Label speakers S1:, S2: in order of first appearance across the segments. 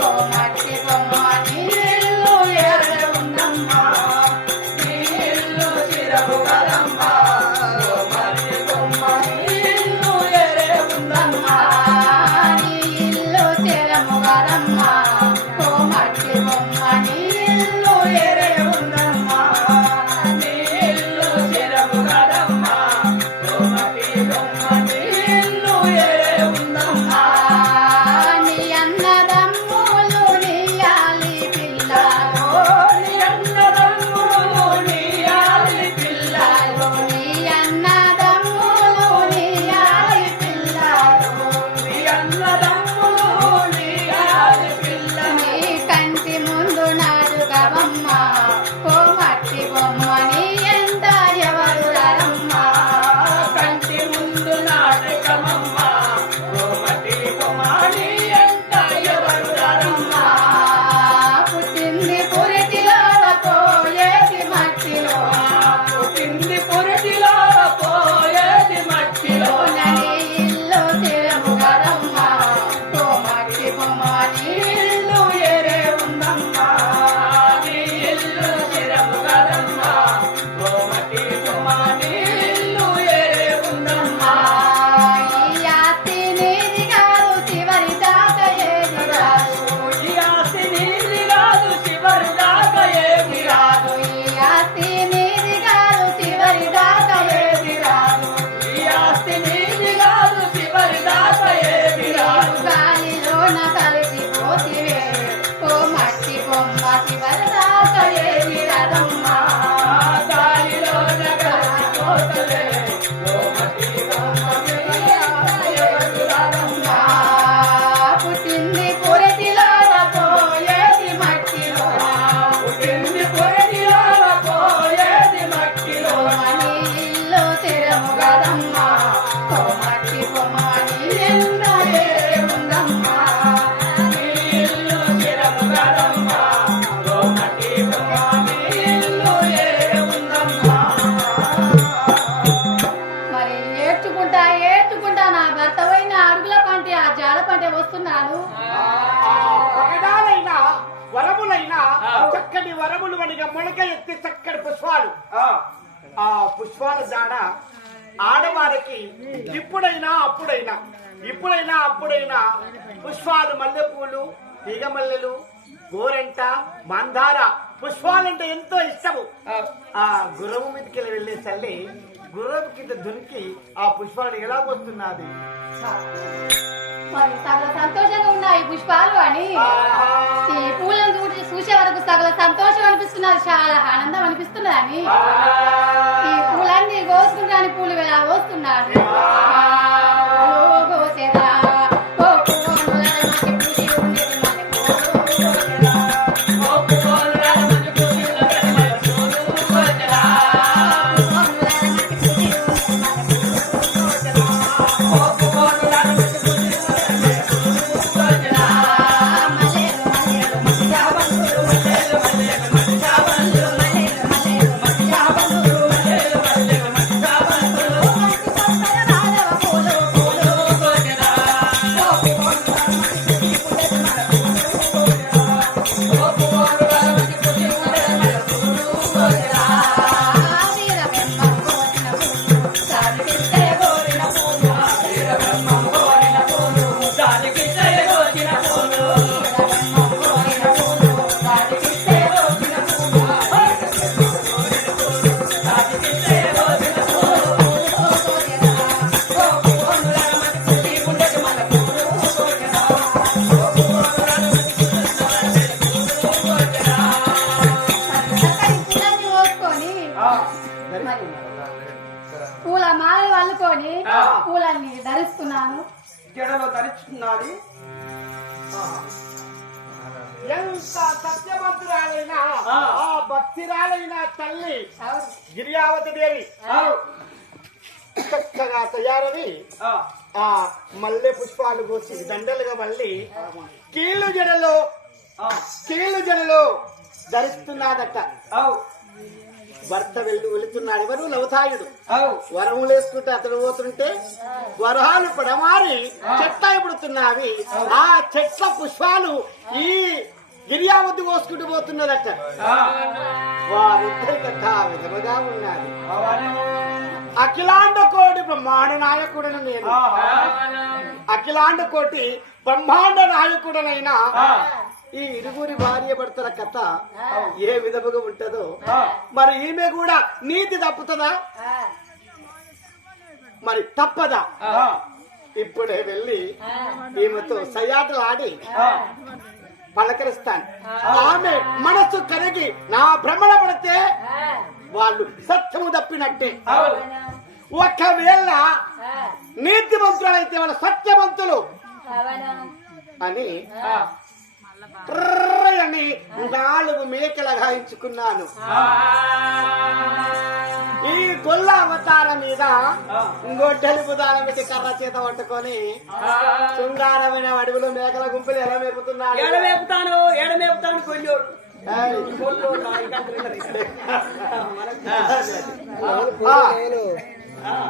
S1: Oh, Lord. వరములు వనిగా మొలక ఎత్తి చక్కటి పుష్పాలు. ఆ. పుష్పాల జాడ ఆడవారికి ఇప్పుడైనా అప్పుడైనా ఇప్పుడైనా అప్పుడైనా పుష్పాలు మల్లెపూలు తీగమల్లెలు గోరెంట మందార పుష్పాలంటే ఎంతో ఇష్టము. ఆ. గుర్రము మీదకి వెళ్ళే తల్లి గుర్రం కింద దునికి ఆ పుష్పాలు ఎలా వస్తున్నది?
S2: సంతోషంగా ఉన్నాయి పుష్పాలు అని. పూలను చూసే వరకు సగల సంతోషం అనిపిస్తున్నది. చాలా ఆనందం అనిపిస్తున్నదని ఈ పూలన్నీ కోసుకుంటాని పూలు ఎలా కోస్తున్నాడు. పూల మాల వల్లుకొని పూలన్నీ ధరిస్తున్నాను.
S3: జడలో ధరించుకున్నది
S1: ఎంత సత్యవంతురాలైన
S3: ఆ.
S1: ఆ భక్తిరాలైన తల్లి. గిరియావతి దేవి. చక్కగా తయారవి
S3: ఆ,
S1: ఆ మల్లె పుష్పాలు కోసి దండలుగా మళ్ళీ కీళ్ళు జడలో
S3: ఆ,
S1: కీళ్ళు జడలో ధరిస్తున్నాదట. భర్త వెళ్ళి వెళుతున్నాడు ఎవరు? లవతాయుడు
S3: ఔ,
S1: వరములు వేసుకుంటే అతడు పోతుంటే వరహాలు పడమారి చెట్ల పడుతున్నవి. ఆ చెట్ల పుష్పాలు ఈ గిరియావతి కోసుకుంటూ పోతున్నదట. వారిద్దరి కథ విధముగా ఉన్నది.
S3: అవనే.
S1: అఖిలాండ కోటి బ్రహ్మాండ నాయకుడను నేను. అఖిలాండ కోటి బ్రహ్మాండ నాయకుడనైనా ఈ ఇరుగురి భార్య భర్తల కథ ఏ విధముగా ఉంటుందో. మరి ఈమె కూడా నీతి తప్పుతుందా? మరి తప్పదా? ఇప్పుడే వెళ్ళి ఈమెతో సయాటలు ఆడి పలకరిస్తాను. ఆమె మనసు కరిగి నా భ్రమణ పడితే వాళ్ళు సత్యము తప్పినట్టే. ఒకవేళ నీతిమంతులైతే వాళ్ళ సత్యవంతులు అని అని నాలుగు మేకలు గాయించుకున్నాను. ఈ గొల్ల అవతారం మీద. గొడ్డలి బుధాల మీద కర్ర చేత పట్టుకొని. శృంగారమైన అడవిలో మేకల గుంపులు ఎలా మేపుతున్నాడు
S3: ఏడ మేపుతాను? ఏడ మేపుతాను? కొంచెం. కొల్లు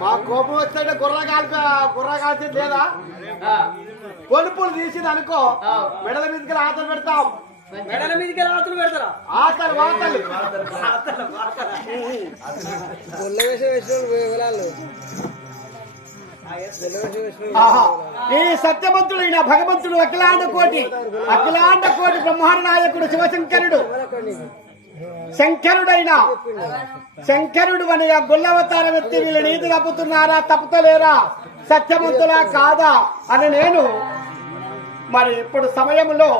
S1: మా కోపం వస్తే గుర్ర కాల్ప గుర్ర లేదా?
S3: ఆ,
S1: కొలుపులు తీసింది అనుకో. మెడల మీదకి ఆతలు పెడతాం.
S3: మెడల మీదకి రాత్రులు పెడతారా?
S1: ఆతలు వాతలు. ఈ సత్యవంతుడైన భగవంతుడు అఖిలాండ కోటి అఖిలాండ కోటి బ్రహ్మాండ నాయకుడు శివశంకరుడు. శంకరుడైన శంకరుడు అని ఆ గుల్లవతారం ఎత్తి వీళ్ళు నీతి తప్పుతున్నారా తప్పుతలేరా సత్యవంతులా కాదా అని నేను మరి ఇప్పుడు సమయంలో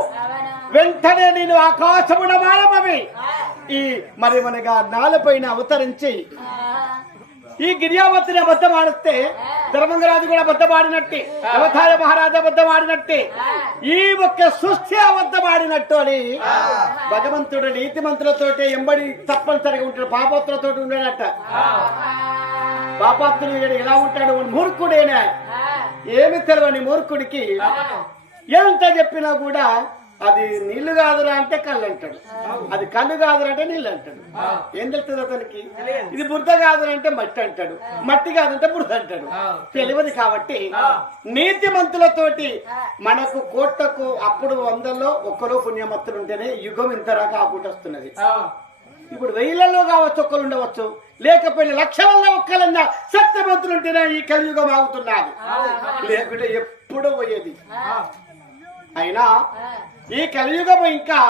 S1: వెంటనే నేను ఆకాశమున మానమవి ఈ మరి మనగా నాలపైన అవతరించి ఈ గిరియావతిని అబద్ధం ఆడిస్తే ధర్మంగరాజు కూడా అబద్ధం ఆడినట్టే అవతార మహారాజు అబద్ధం ఆడినట్టే ఈ ఒక్క సృష్టి అబద్ధం ఆడినట్టు అని భగవంతుడు నీతిమంతులతోటి ఎంబడి తప్పనిసరిగా ఉంటాడు పాపత్రులతో ఉండేనట్ట పాపాత్రుడు ఎలా ఉంటాడు మూర్ఖుడేనా. ఏమి తెలియని మూర్ఖుడికి ఎంత చెప్పినా కూడా అది నీళ్ళు కాదురా అంటే కళ్ళు అంటాడు. అది కళ్ళు కాదురా అంటే నీళ్ళు అంటాడు. ఏం తెలుస్తుంది అతనికి? ఇది బురద కాదురా అంటే మట్టి అంటాడు. మట్టి కాదంటే బురద అంటాడు. తెలియదు కాబట్టి నీతిమంతులతోటి మనకు కోట్లకు అప్పుడు వందల్లో ఒక్కరో పుణ్యమత్తులు ఉంటేనే యుగం ఇంత రాక వస్తున్నది ఇప్పుడు వెయ్యిలలో కావచ్చు ఒక్కరు ఉండవచ్చు. లేకపోయినా లక్షలలో ఒక్కలన్నా సత్యవంతులు ఉంటేనే ఈ కలియుగం ఆగుతున్నది. లేకుంటే ఎప్పుడో పోయేది? అయినా ఈ కలియుగం ఇంకా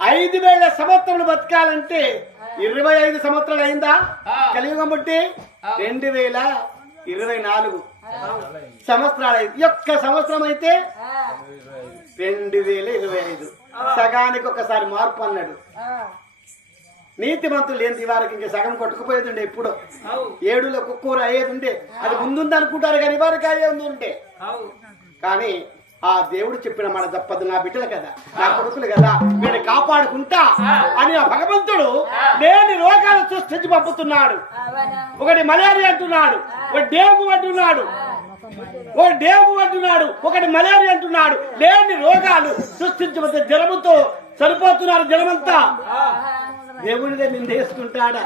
S1: ఐదు వేల సంవత్సరాలు బతకాలంటే ఇరవై ఐదు సంవత్సరాలు అయిందా? కలియుగం బట్టి రెండు వేల ఇరవై నాలుగు సంవత్సరాలు అయింది. ఒక్క సంవత్సరం అయితే రెండు వేల ఇరవై ఐదు. సగానికి ఒకసారి మార్పు అన్నాడు. నీతిమంతులు లేని వారికి ఇంకా సగం కొట్టుకుపోయేది ఎప్పుడు
S3: అవు.
S1: ఏడులో కుక్కూర అయ్యేది ఉండే అది ముందుంది అనుకుంటారు కానీ వారికి అయ్యే ఉంది ఉంటే కానీ ఆ దేవుడు చెప్పిన మాట తప్పదు నా బిడ్డలు కదా నా కొడుకులు కదా వీడిని కాపాడుకుంటా అని ఆ భగవంతుడు లేని రోగాలు సృష్టించి పంపుతున్నాడు. ఒకటి మలేరియా అంటున్నాడు ఒక డేంగు అంటున్నాడు ఓ డేంగు అంటున్నాడు ఒకటి మలేరియా అంటున్నాడు. లేని రోగాలు సృష్టించబడితే జలముతో చనిపోతున్నారు జలమంతా. దేవునిదే నిందేసుకుంటాడా?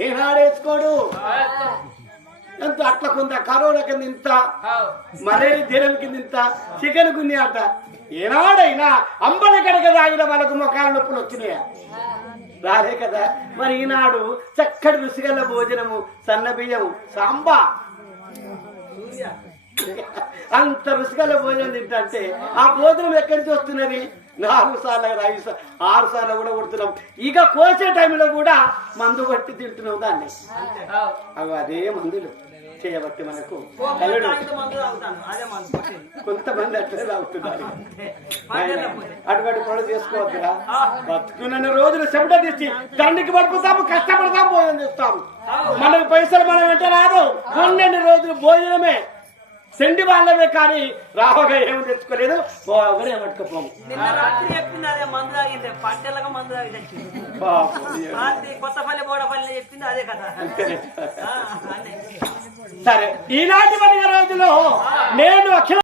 S1: ఏనాడేసుకోడు? ఎంత అట్ల కొంత కరోనా కింద ఇంత మలేరియా జ్వరం కింద ఇంత చికెన్ గున్ని అట ఏనాడైనా అంబలి కడక తాగిన వాళ్ళకు మొఖాల నొప్పులు వచ్చినాయా రాలే కదా మరి ఈనాడు చక్కటి రుచిగల భోజనము సన్న బియ్యము సాంబా అంత రుచిగల భోజనం తింటే ఆ భోజనం ఎక్కడి నుంచి వస్తున్నది నాలుగు సార్లు ఐదు సార్లు ఆరు సార్లు కూడా కొడుతున్నాం. ఇక కోసే టైంలో కూడా మందు పట్టి తింటున్నాం దాన్ని. అవి అదే మందులు చేయబట్టి మనకు. కొంతమంది అట్లే తాగుతున్నారు. అటువంటి పనులు చేసుకోవద్దురా. బతుకున్న రోజులు చెమట తీసి దండికి పడుపుతాము కష్టపడతాము భోజనం చేస్తాము. మనకు పైసలు మనం వెంట రాదు. కొన్ని రోజులు భోజనమే. సెండి వాళ్ళమే కానీ రావగా ఏమి తెచ్చుకోలేదు. పోవగా పట్టుకపోము.
S3: చెప్పింది అదే కొత్తపల్లి బోడపల్లి చెప్పింది కదా.
S1: సరే ఈనాటి మన రోజులో నేను అఖిల